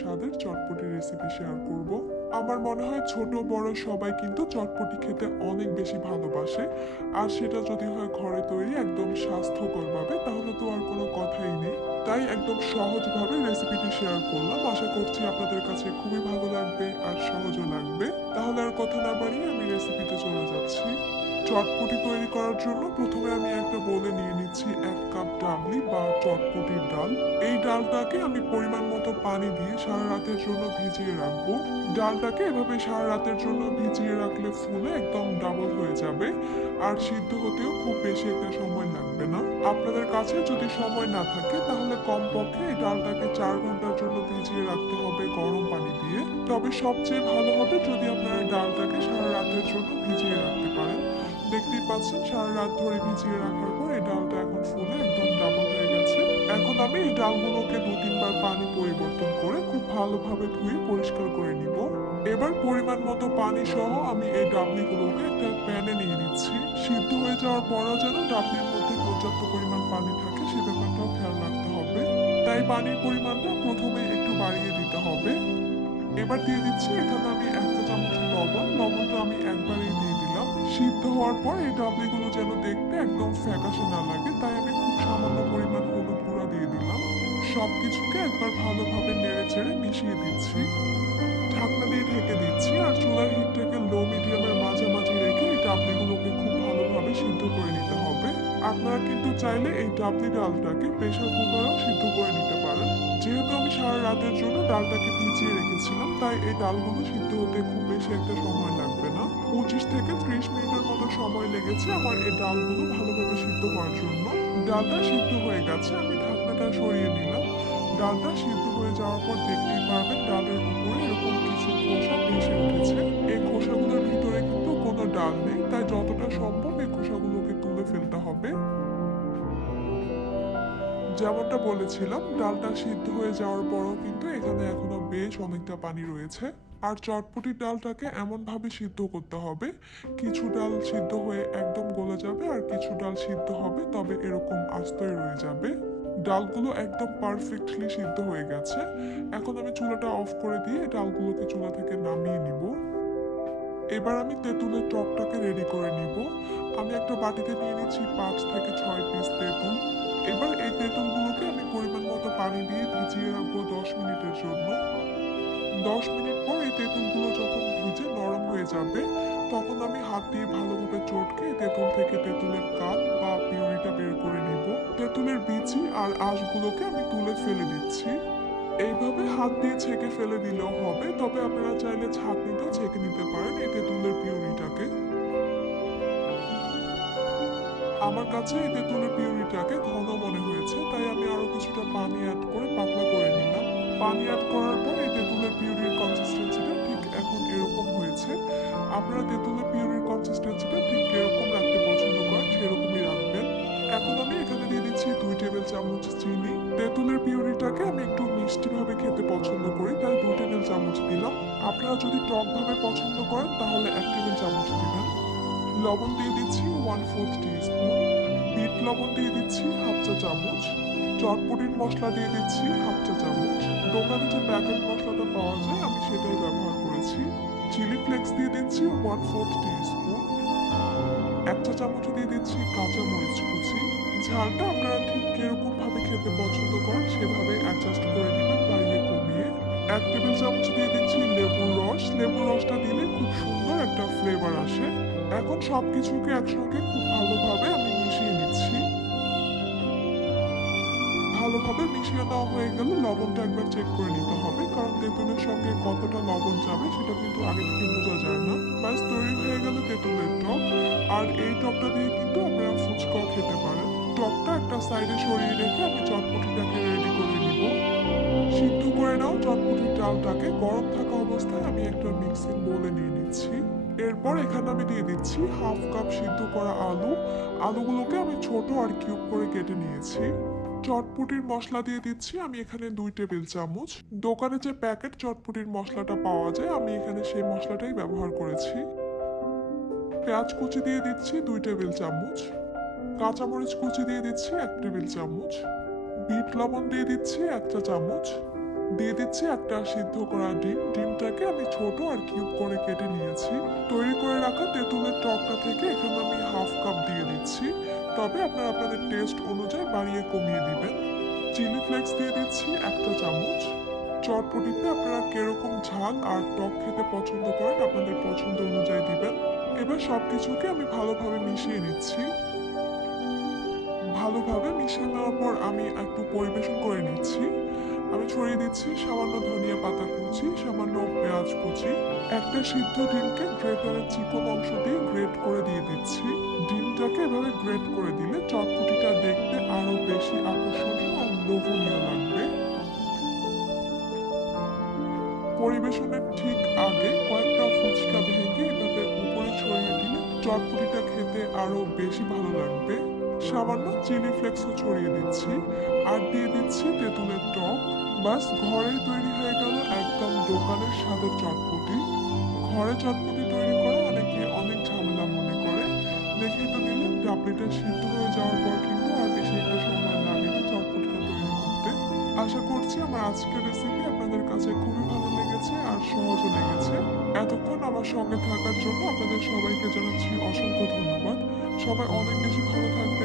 স্বাদের চটপটি recipe share করব। আমার মনে হয় ছোট বড় সবাই কিন্তু চটপটি খেতে অনেক বেশি ভালোবাসে। আর সেটা যদি হয় ঘরে তৈরি একদম স্বাস্থ্যকরভাবে, তাহলে তো আর কোনো কথাই নেই। তাই একদম সহজভাবে রেসিপিটি শেয়ার করলাম। আশা করছি আপনাদের কাছে খুবই ভালো লাগবে আর সহজও লাগবে। তাহলে আর কথা না বাড়িয়ে আমি রেসিপিতে চলে যাচ্ছি। চটপটি তৈরি করার জন্য প্রথমে আমি একটা বোলে নিয়ে নিচ্ছি 1 কাপ ডাবলি বা চটপটির ডাল। এই ডালটাকে আমি পরিমাণ মতো পানি দিয়ে সারা রাতের জন্য ভিজিয়ে রাখবো। ডালটাকে এভাবে সারা রাতের জন্য ভিজিয়ে রাখলে ফুলে একদম ডাবল হয়ে যাবে। আর সিদ্ধ হতেও খুব বেশি একটা সময় লাগবে না। আপনাদের কাছে যদি সময় না থাকে তাহলে কমপক্ষে এই ডালটাকে 4 ঘন্টার জন্য ভিজিয়ে রাখতে হবে গরম পানি দিয়ে। তবে সবচেয়ে ভালো হবে যদি আপনারা ডালটাকে সারা রাতের জন্য ভিজিয়ে রাখতে পারেন। দেখতেই পাচ্ছেন সারা রাত ধরে ভিজিয়ে রাখার পর এই ডালটা এখন ফুলে একদম ডাবল হয়ে গেছে। এখন আমি এই ডালগুলোকে 2-3 বার পানি পরিবর্তন করে খুব ভালোভাবে ধুয়ে পরিষ্কার করে নিব। এবার পরিমাণ মতো পানি সহ আমি এই ডাবলিগুলোকে একটা প্যানে নিয়ে নিচ্ছি। সিদ্ধ হয়ে যাওয়ার পরও যেন ডাবলির মধ্যে পর্যাপ্ত পরিমাণ পানি থাকে সে ব্যাপারটাও খেয়াল রাখতে হবে। তাই পানির পরিমাণটা প্রথমে একটু বাড়িয়ে দিতে হবে। এবার দিয়ে দিচ্ছি এখানে আমি 1 চা চামচ লবণ। লবণটা আমি একবারেই দিয়ে দিলাম। সিদ্ধ হওয়ার পর এই ডাবলিগুলো যেন দেখতে একদম ফ্যাকাশে না লাগে, তাই আমি খুব সামান্য পরিমাণ হলুদ গুঁড়া দিয়ে দিলাম। সবকিছুকে একবার ভালোভাবে নেড়ে চেড়ে মিশিয়ে দিচ্ছি। ঢাকনা দিয়ে ঢেকে দিচ্ছি আর চুলার হিটটাকে লো মিডিয়ামের মাঝামাঝি রেখে এই ডাবলিগুলোকে খুব ভালোভাবে সিদ্ধ করে নিতে হবে। আপনারা কিন্তু চাইলে এই ডাবলি ডালটাকে প্রেসার কুকারেও সিদ্ধ করে নিতে পারেন। যেহেতু আমি সারা রাতের জন্য ডালটাকে ভিজিয়ে রেখেছিলাম, তাই এই ডালগুলো সিদ্ধ হতে খুব বেশি একটা সময় লাগবে না। 25 থেকে 30 মিনিটের মতো সময় লেগেছে আমার এই ডালগুলো ভালোভাবে সিদ্ধ হওয়ার জন্য। ডালটা সিদ্ধ হয়ে গেছে, আমি ঢাকনাটা সরিয়ে নিলাম। ডালটা সিদ্ধ হয়ে যাওয়ার পর দেখতেই পারবেন ডালের উপরে এরকম কিছু খোসা ভেসে উঠেছে। এই খোসাগুলোর ভিতরে কিন্তু কোনো ডাল নেই, তাই যতটা সম্ভব এই খোসাগুলোকে তুলে ফেলতে হবে। যেমনটা বলেছিলাম, ডালটা সিদ্ধ হয়ে যাওয়ার পরও কিন্তু এখানে এখনো বেশ অনেকটা পানি রয়েছে। আর চটপটির ডালটাকে এমনভাবে সিদ্ধ করতে হবে, কিছু ডাল সিদ্ধ হয়ে একদম গলে যাবে আর কিছু ডাল সিদ্ধ হবে তবে এরকম আস্তই রয়ে যাবে। ডালগুলো একদম পারফেক্টলি সিদ্ধ হয়ে গেছে। এখন আমি চুলাটা অফ করে দিয়ে ডালগুলোকে চুলা থেকে নামিয়ে নিব। এবার আমি তেঁতুলের টকটাকে রেডি করে নিব। আমি একটা বাটিতে নিয়ে নিচ্ছি 5 থেকে 6 পিস তেঁতুল। এবার এই তেঁতুলগুলোকে আমি পরিমাণ মতো পানি দিয়ে ভিজিয়ে রাখবো 10 মিনিটের জন্য। 10 মিনিট পর এই তেঁতুলগুলো যখন ভিজে নরম হয়ে যাবে, তখন আমি হাত দিয়ে ভালোভাবে চটকে এই তেঁতুল থেকে তেঁতুলের কাঠ বা পিউরিটা বের করে নিব। তেঁতুলের বিচি আর আঁশগুলোকে আমি তুলে ফেলে দিচ্ছি। এইভাবে হাত দিয়ে ছেঁকে ফেলে দিলেও হবে, তবে আপনারা চাইলে ছাঁকনিতেও ছেঁকে নিতে পারেন এই তেঁতুলের পিউরিটাকে। আমার কাছে এই তেঁতুলের পিউরিটাকে ঘন মনে হয়েছে, তাই আমি আরো কিছুটা পানি অ্যাড করে পাতলা করে নিলাম। পানি অ্যাড করার পর এই তেঁতুলের পিউরির কনসিস্টেন্সিটা ঠিক এখন এরকম হয়েছে। আপনারা তেঁতুলের পিউরির কনসিস্টেন্সিটা ঠিক যেরকম রাখতে পছন্দ করেন সেরকমই রাখবেন। এখন আমি এখানে দিয়ে দিচ্ছি 2 টেবিল চামচ চিনি। তেঁতুলের পিউরিটাকে আমি একটু মিষ্টি ভাবে খেতে পছন্দ করি, তাই 2 টেবিল চামচ দিলাম। আপনারা যদি টক ভাবে পছন্দ করেন তাহলে 1 টেবিল চামচ দিবেন। লবণ দিয়ে দিচ্ছি 1/4 টিস্পুন। বিট লবণ দিয়ে দিচ্ছি ½ চা চামচ। চটপটির মশলা দিয়ে দিচ্ছি ½ চা চামচ। দোকানে যে প্যাকেট মশলাটা পাওয়া যায় আমি সেটাই ব্যবহার করেছি। চিলি ফ্লেক্স দিয়ে দিচ্ছি 1/4 টিস্পুন। 1 চা চামচ দিয়ে দিচ্ছি কাঁচা মরিচ কুচি। ঝালটা আপনারা ঠিক কিরকম ভাবে খেতে পছন্দ করেন সেভাবে অ্যাডজাস্ট করে নেবেন বাড়িয়ে কমিয়ে। 1 টেবিল চামচ দিয়ে দিচ্ছি লেবুর রস। লেবুর রসটা দিলে খুব সুন্দর একটা ফ্লেভার আসে। এখন সবকিছুকে একসঙ্গে খুব ভালোভাবে আমি মিশিয়ে নিচ্ছি। ভালোভাবে মিশিয়ে নেওয়া হয়ে গেলে লবণটা একবার চেক করে নিতে হবে, কারণ তেঁতুলের সঙ্গে কতটা লবণ যাবে সেটা কিন্তু আগে থেকে বোঝা যায় না। ব্যাস তৈরি হয়ে গেল তেঁতুলের টক। আর এই টকটা দিয়ে কিন্তু আপনারা ফুচকাও খেতে পারেন। টকটা একটা সাইডে সরিয়ে রেখে আমি চটপটিটাকে রেডি করে নিব। সিদ্ধ করে নাও চটপটির ডালটাকে গরম থাকা অবস্থায় আমি একটা মিক্সিং বোলে নিয়ে নিচ্ছি। এরপর এখানে আমি দিয়ে দিচ্ছি ½ কাপ সিদ্ধ করা আলু। আলুগুলোকে আমি ছোট আর কিউব করে কেটে নিয়েছি। চটপটির মশলা দিয়ে দিচ্ছি আমি এখানে 2 টেবিল চামচ। দোকানে যে প্যাকেট চটপটির মশলাটা পাওয়া যায় আমি এখানে সেই মশলাটাই ব্যবহার করেছি। পেঁয়াজ কুচি দিয়ে দিচ্ছি 2 টেবিল চামচ। কাঁচামরিচ কুচি দিয়ে দিচ্ছি 1 টেবিল চামচ। বিট লবণ দিয়ে দিচ্ছি 1 চা চামচ। দিয়ে দিচ্ছি একটা সিদ্ধ করা ডিম। ডিমটাকে আমি ছোট আর কিউব করে কেটে নিয়েছি। তৈরি করে রাখা তেঁতুলের টকটা থেকে এখানে আমি হাফ কাপ দিয়ে দিচ্ছি, তবে আপনারা আপনাদের টেস্ট অনুযায়ী বাড়িয়ে কমিয়ে দিবেন। চিলি ফ্লেক্স দিয়ে দিচ্ছি 1 চা চামচ। চটপটিতে আপনারা কিরকম ঝাল আর টক খেতে পছন্দ করেন আপনাদের পছন্দ অনুযায়ী দিবেন। এবার সবকিছুকে আমি ভালোভাবে মিশিয়ে নিচ্ছি। ভালোভাবে মিশিয়ে নেওয়ার পর আমি একটু পরিবেশন করে নিচ্ছি। আমি ছড়িয়ে দিচ্ছি সামান্য ধনিয়া পাতা কুচি, সামান্য পেঁয়াজ কুচি। একটা সিদ্ধ ডিমকে গ্রেটারের চিকন অংশ দিয়ে গ্রেট করে দিয়ে দিচ্ছি। ডিমটাকে এভাবে গ্রেট করে দিলে চটপটিটা দেখতে আরো বেশি আকর্ষণীয় আর লোভনীয় লাগবে। পরিবেশনের ঠিক আগে কয়েকটা ফুচকা ভেঙে এভাবে উপরে ছড়িয়ে দিলে চটপটিটা খেতে আরো বেশি ভালো লাগবে। সামান্য চিলি ফ্লেক্সও ছড়িয়ে দিচ্ছি আর দিয়ে দিচ্ছি তেঁতুলের টক। বাস ঘরেই তৈরি হয়ে গেল একদম দোকানের স্বাদের চটপটি। ঘরে চটপটি তৈরি করা অনেকে অনেক ঝামেলা মনে করে। দেখেই তো নিলেন ডাবলিটা সিদ্ধ হয়ে যাওয়ার পর কিন্তু আর বেশি একটা সময় লাগেনি চটপটিটা তৈরি করতে। আশা করছি আমার আজকের রেসিপি আপনাদের কাছে খুবই ভালো লেগেছে আর সহজও লেগেছে। এতক্ষণ আমার সঙ্গে থাকার জন্য আপনাদের সবাইকে জানাচ্ছি অসংখ্য ধন্যবাদ। সবাই অনেক বেশি ভালো থাকবেন।